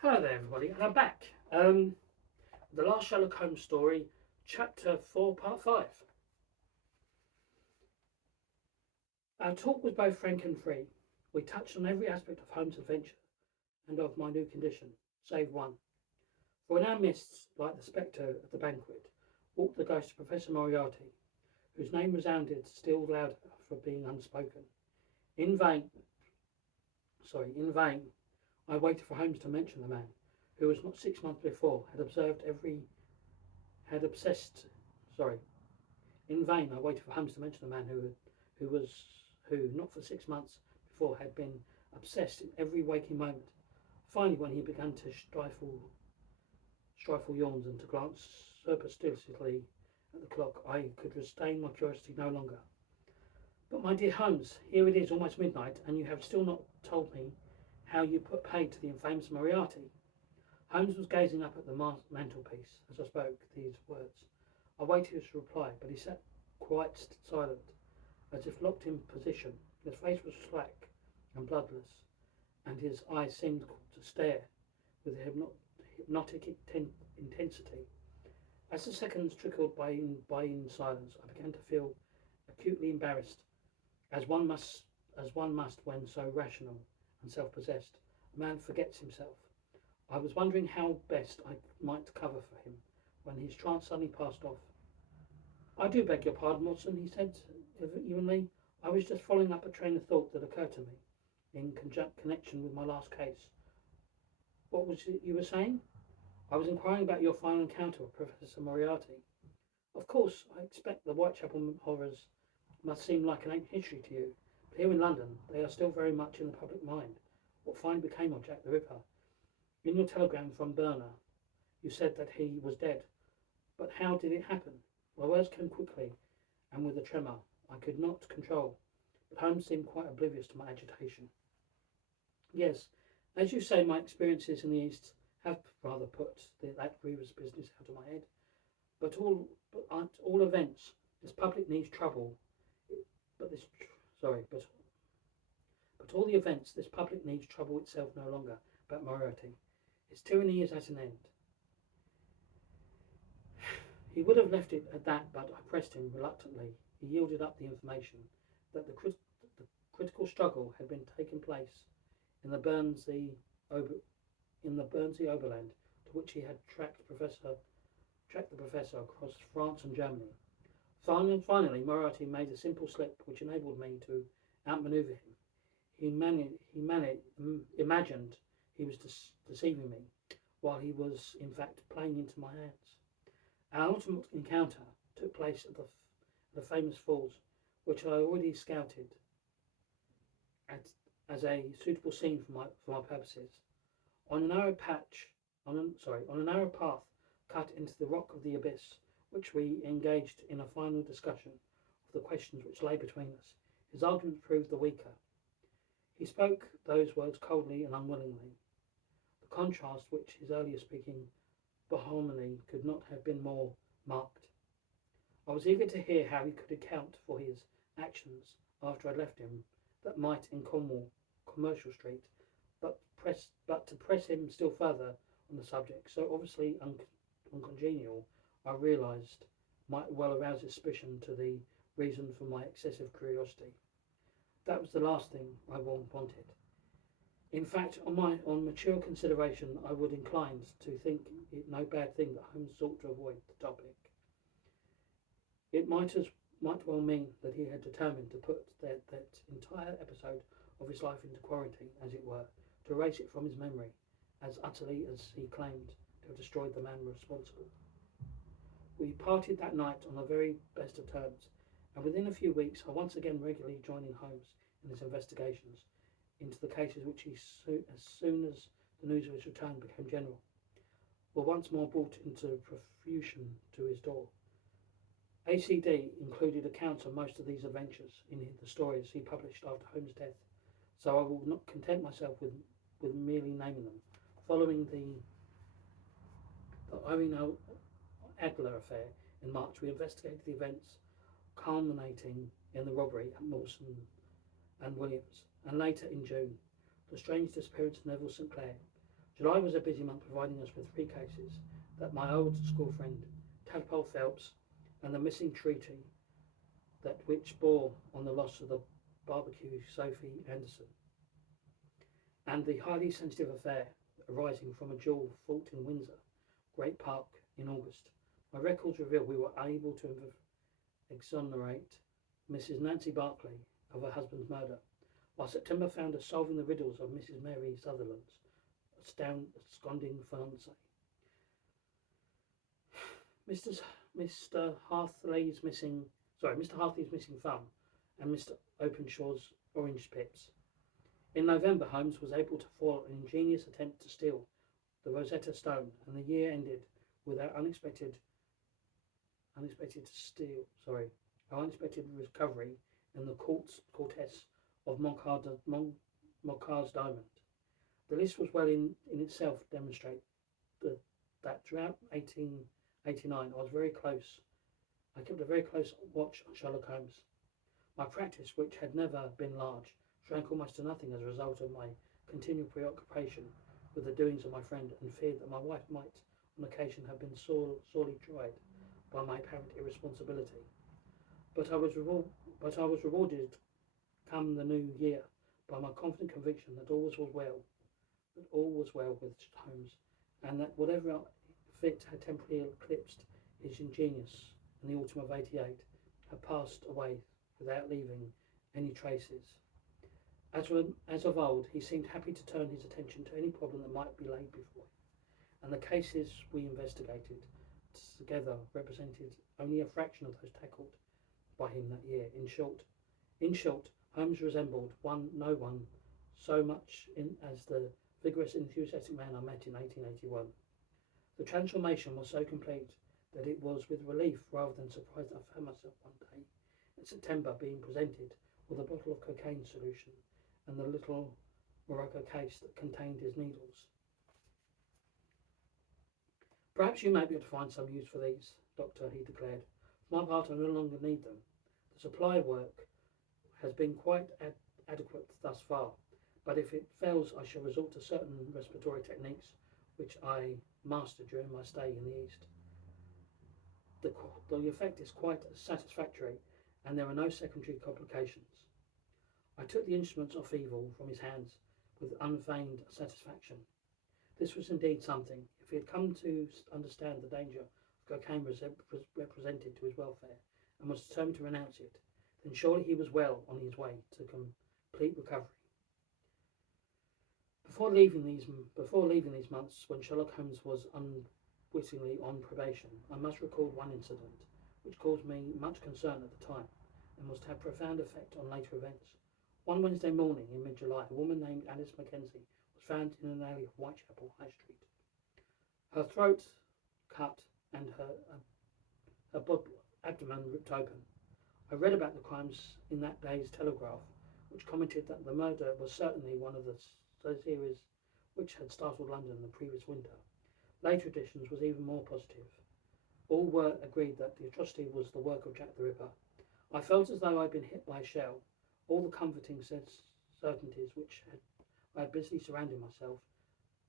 Hello there, everybody, and I'm back. The last Sherlock Holmes story, Chapter 4, Part 5. Our talk was both frank and free. We touched on every aspect of Holmes' adventure and of my new condition, save one. For in our midst, like the spectre at the banquet, walked the ghost of Professor Moriarty, whose name resounded still louder for being unspoken. In vain, in vain, I waited for Holmes to mention the man, who was not 6 months before had obsessed sorry in vain I waited for Holmes to mention the man who not for 6 months before had been obsessed in every waking moment. Finally, when he began to stifle yawns and to glance superstitiously at the clock, I could restrain my curiosity no longer. But my dear Holmes, here it is almost midnight, and you have still not told me how you put paid to the infamous Moriarty. Holmes was gazing up at the mantelpiece as I spoke these words. I waited his reply, but he sat quite silent, as if locked in position. His face was slack and bloodless, and his eyes seemed to stare with hypnotic intensity. As the seconds trickled by in silence, I began to feel acutely embarrassed, as one must when so rational and self-possessed. A man forgets himself. I was wondering how best I might cover for him when his trance suddenly passed off. "I do beg your pardon, Watson," he said evenly. "I was just following up a train of thought that occurred to me in connection with my last case." "What was it you were saying?" "I was inquiring about your final encounter with Professor Moriarty. Of course, I expect the Whitechapel horrors must seem like an ancient history to you, but here in London they are still very much in the public mind. What finally became of Jack the Ripper? In your telegram from Berner, you said that he was dead. But how did it happen?" My words came quickly and with a tremor I could not control, but Holmes seemed quite oblivious to my agitation. "Yes, as you say, my experiences in the East have rather put that grievous business out of my head. But at all events, this public needs trouble. But this, sorry, but all the events, this public needs trouble itself no longer about Moriarty. His tyranny is at an end." He would have left it at that, but I pressed him reluctantly. He yielded up the information that the critical struggle had been taking place in the Bernsey Oberland, to which he had tracked the professor across France and Germany. Finally, Moriarty made a simple slip which enabled me to outmaneuver him. Imagined he was deceiving me, while he was in fact playing into my hands. Our ultimate encounter took place at the famous falls, which I already scouted at, as a suitable scene for my purposes. On a narrow on a narrow path cut into the rock of the abyss, which we engaged in a final discussion of the questions which lay between us. His argument proved the weaker. He spoke those words coldly and unwillingly. The contrast which his earlier speaking harmony could not have been more marked. I was eager to hear how he could account for his actions after I left him that night in Commercial Street, but to press him still further on the subject, so obviously uncongenial, I realised might well arouse suspicion to the reason for my excessive curiosity. That was the last thing I wanted. In fact, on mature consideration, I would incline to think it no bad thing that Holmes sought to avoid the topic. It might well mean that he had determined to put that entire episode of his life into quarantine, as it were, to erase it from his memory, as utterly as he claimed to have destroyed the man responsible. We parted that night on the very best of terms, and within a few weeks I once again regularly joining Holmes in his investigations into the cases which as soon as the news of his return became general, were once more brought into profusion to his door. ACD included accounts of most of these adventures in the stories he published after Holmes' death, so I will not content myself with merely naming them. Following the Irene Adler affair in March, we investigated the events culminating in the robbery at Mawson and Williams, and later in June, the strange disappearance of Neville St. Clair. July was a busy month, providing us with three cases: that my old school friend, Tadpole Phelps, and the missing treaty that which bore on the loss of the barbecue Sophie Anderson, and the highly sensitive affair arising from a duel fought in Windsor Great Park in August. My records reveal we were able to exonerate Mrs. Nancy Barclay of her husband's murder, while September found us solving the riddles of Mrs. Mary Sutherland's absconding fiancé. Mr. Mr. Mr. Hartley's missing thumb, and Mr. Openshaw's orange pips. In November, Holmes was able to foil an ingenious attempt to steal the Rosetta Stone, and the year ended with our unexpected recovery in the quartets of Moncars diamond. The list was well in itself demonstrate that throughout 1889 I kept a very close watch on Sherlock Holmes. My practice, which had never been large, shrank almost to nothing as a result of my continual preoccupation with the doings of my friend, and feared that my wife might on occasion have been sorely tried by my apparent irresponsibility. But I was rewarded come the new year by my confident conviction that all was well with Holmes, and that whatever fit had temporarily eclipsed his genius in the autumn of '88 had passed away without leaving any traces. As of old, he seemed happy to turn his attention to any problem that might be laid before him, and the cases we investigated together represented only a fraction of those tackled by him that year. In short, Holmes resembled no one so much as the vigorous, enthusiastic man I met in 1881. The transformation was so complete that it was with relief rather than surprise that I found myself one day in September being presented with a bottle of cocaine solution and the little Morocco case that contained his needles. Perhaps you may be able to find some use for these, Doctor, he declared. For my part, I no longer need them. The supply work has been quite adequate thus far, but if it fails, I shall resort to certain respiratory techniques which I mastered during my stay in the East. The effect is quite satisfactory, and there are no secondary complications. I took the instruments of evil from his hands with unfeigned satisfaction. This was indeed something. If he had come to understand the danger cocaine represented to his welfare, and was determined to renounce it, then surely he was well on his way to complete recovery. Before leaving these months, when Sherlock Holmes was unwittingly on probation, I must record one incident which caused me much concern at the time, and was to have profound effect on later events. One Wednesday morning in mid-July, a woman named Alice Mackenzie was found in an alley of Whitechapel High Street. Her throat cut and her abdomen ripped open. I read about the crimes in that day's Telegraph, which commented that the murder was certainly one of the series which had startled London the previous winter. Later editions was even more positive. All were agreed that the atrocity was the work of Jack the Ripper. I felt as though I had been hit by a shell. All the comforting certainties which I had busily surrounded myself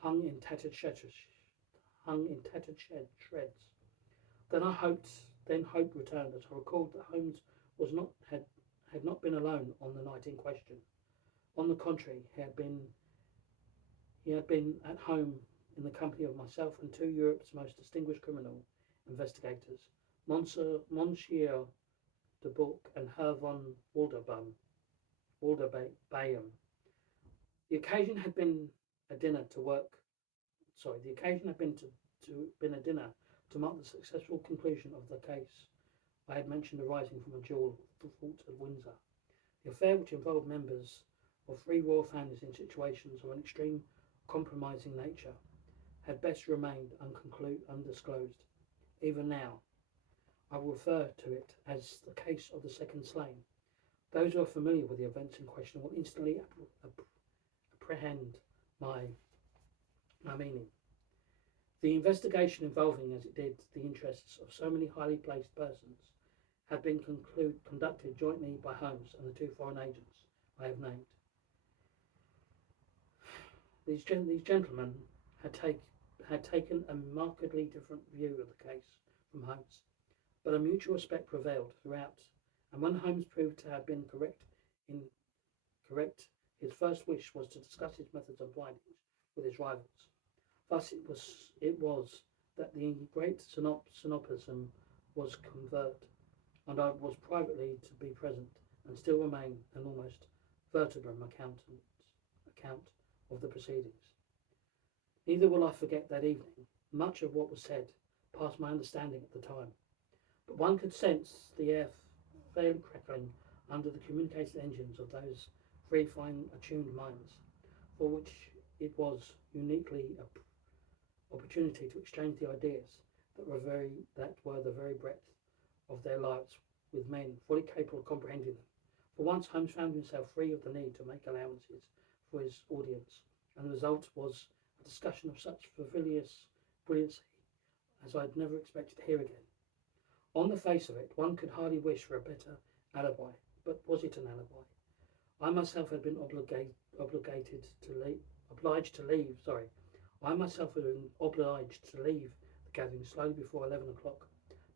hung in tattered shreds. Then hope returned as I recalled that Holmes had not been alone on the night in question. On the contrary, he had been at home in the company of myself and two Europe's most distinguished criminal investigators, Monsieur de Bourg and Herr von Walderbaum. The occasion had been a dinner to mark the successful conclusion of the case I had mentioned arising from a duel fought at Windsor. The affair, which involved members of three royal families in situations of an extreme compromising nature, had best remained undisclosed. Even now, I will refer to it as the case of the second slain. Those who are familiar with the events in question will instantly apprehend my meaning. The investigation involving, as it did, the interests of so many highly placed persons had been conducted jointly by Holmes and the two foreign agents I have named. These gentlemen had, take, had taken a markedly different view of the case from Holmes, but a mutual respect prevailed throughout, and when Holmes proved to have been in correct, his first wish was to discuss his methods of findings with his rivals. Thus it was that the great synoptism was conferred, and I was privately to be present and still remain an almost vertebrum account of the proceedings. Neither will I forget that evening. Much of what was said passed my understanding at the time, but one could sense the air fairly crackling under the communicating engines of those three fine attuned minds, for which it was uniquely an opportunity to exchange the ideas that were the very breadth of their lives with men fully capable of comprehending them. For once Holmes found himself free of the need to make allowances for his audience, and the result was a discussion of such brilliancy as I had never expected to hear again. On the face of it, one could hardly wish for a better alibi, but was it an alibi? I myself had been obliged to leave. I myself had been obliged to leave the gathering slowly before 11 o'clock.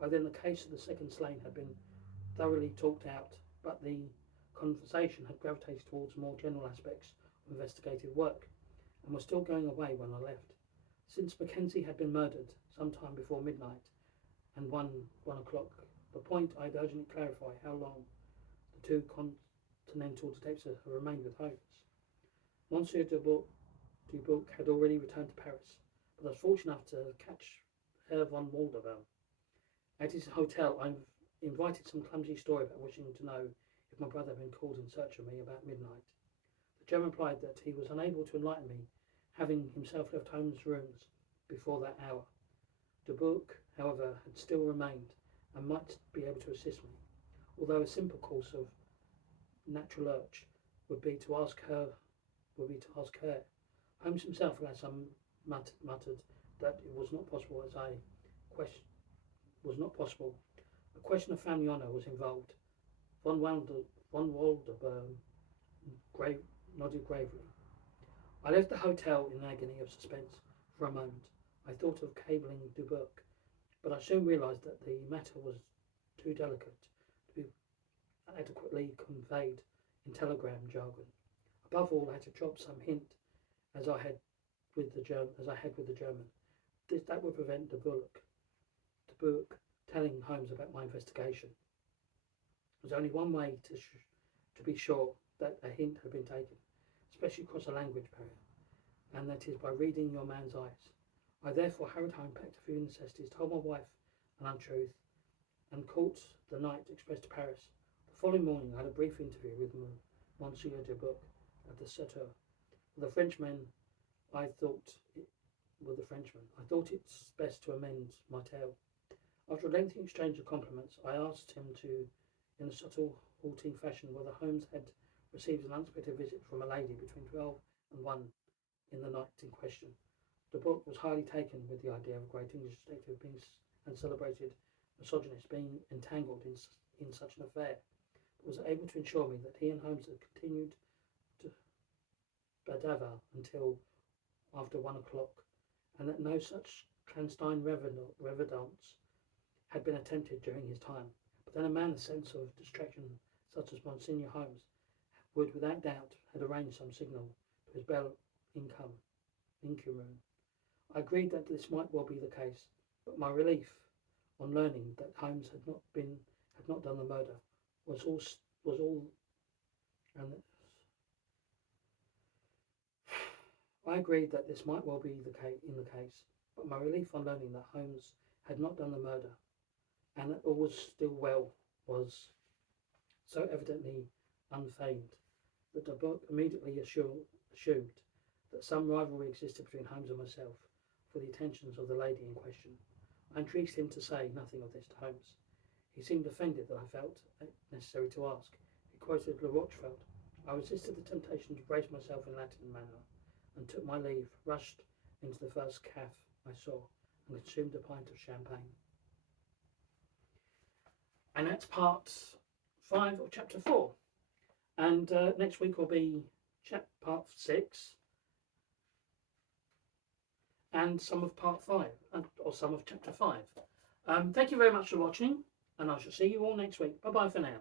By then, the case of the second slain had been thoroughly talked out, but the conversation had gravitated towards more general aspects of investigative work, and was still going away when I left. Since Mackenzie had been murdered some time before midnight and 1 o'clock, the point I had urgently clarified how long the two continental detectives had remained with Holmes. Monsieur Dubuc had already returned to Paris, but I was fortunate enough to catch Herr von Waldeville. At his hotel, I invited some clumsy story about wishing to know if my brother had been called in search of me about midnight. The German replied that he was unable to enlighten me, having himself left Holmes' rooms before that hour. Dubuc, however, had still remained and might be able to assist me, although a simple course of natural urge would be to ask her. Holmes himself, alas, muttered that it was not possible, A question of family honour was involved. Von Waldebur nodded gravely. I left the hotel in an agony of suspense for a moment. I thought of cabling Dubuc, but I soon realised that the matter was too delicate to be adequately conveyed in telegram jargon. Above all, I had to drop some hint, as I had with the German. That would prevent Dubuc telling Holmes about my investigation. There was only one way to be sure that a hint had been taken, especially across a language barrier, and that is by reading your man's eyes. I therefore hurried home, packed a few necessities, told my wife an untruth, and caught the night express to Paris. The following morning I had a brief interview with Monsieur Dubuc at the Chateau. With the Frenchman, I thought it's best to amend my tale. After a lengthy exchange of compliments, I asked him to, in a subtle, halting fashion, whether Holmes had received an unexpected visit from a lady between 12 and 1 in the night in question. The book was highly taken with the idea of a great English detective and celebrated misogynist being entangled in such an affair, but was able to assure me that he and Holmes had continued to badaver until after 1 o'clock, and that no such clandestine revedance had been attempted during his time. But then a man, a sense of distraction such as Monsignor Holmes would without doubt have arranged some signal to his belle income. I agreed that this might well be the case, but my relief on learning that Holmes had not done the murder was all and I agreed that this might well be the case, but my relief on learning that Holmes had not done the murder and that all was still well was so evidently unfeigned that the book immediately assumed that some rivalry existed between Holmes and myself for the attentions of the lady in question. I entreated him to say nothing of this to Holmes. He seemed offended that I felt it necessary to ask. He quoted Le Rochefort. I resisted the temptation to brace myself in Latin manner, and took my leave, rushed into the first caf I saw, and consumed a pint of champagne. And that's part 5 of chapter 4. And next week will be part 6. and some of part 5, or some of chapter 5. Thank you very much for watching, and I shall see you all next week. Bye bye for now.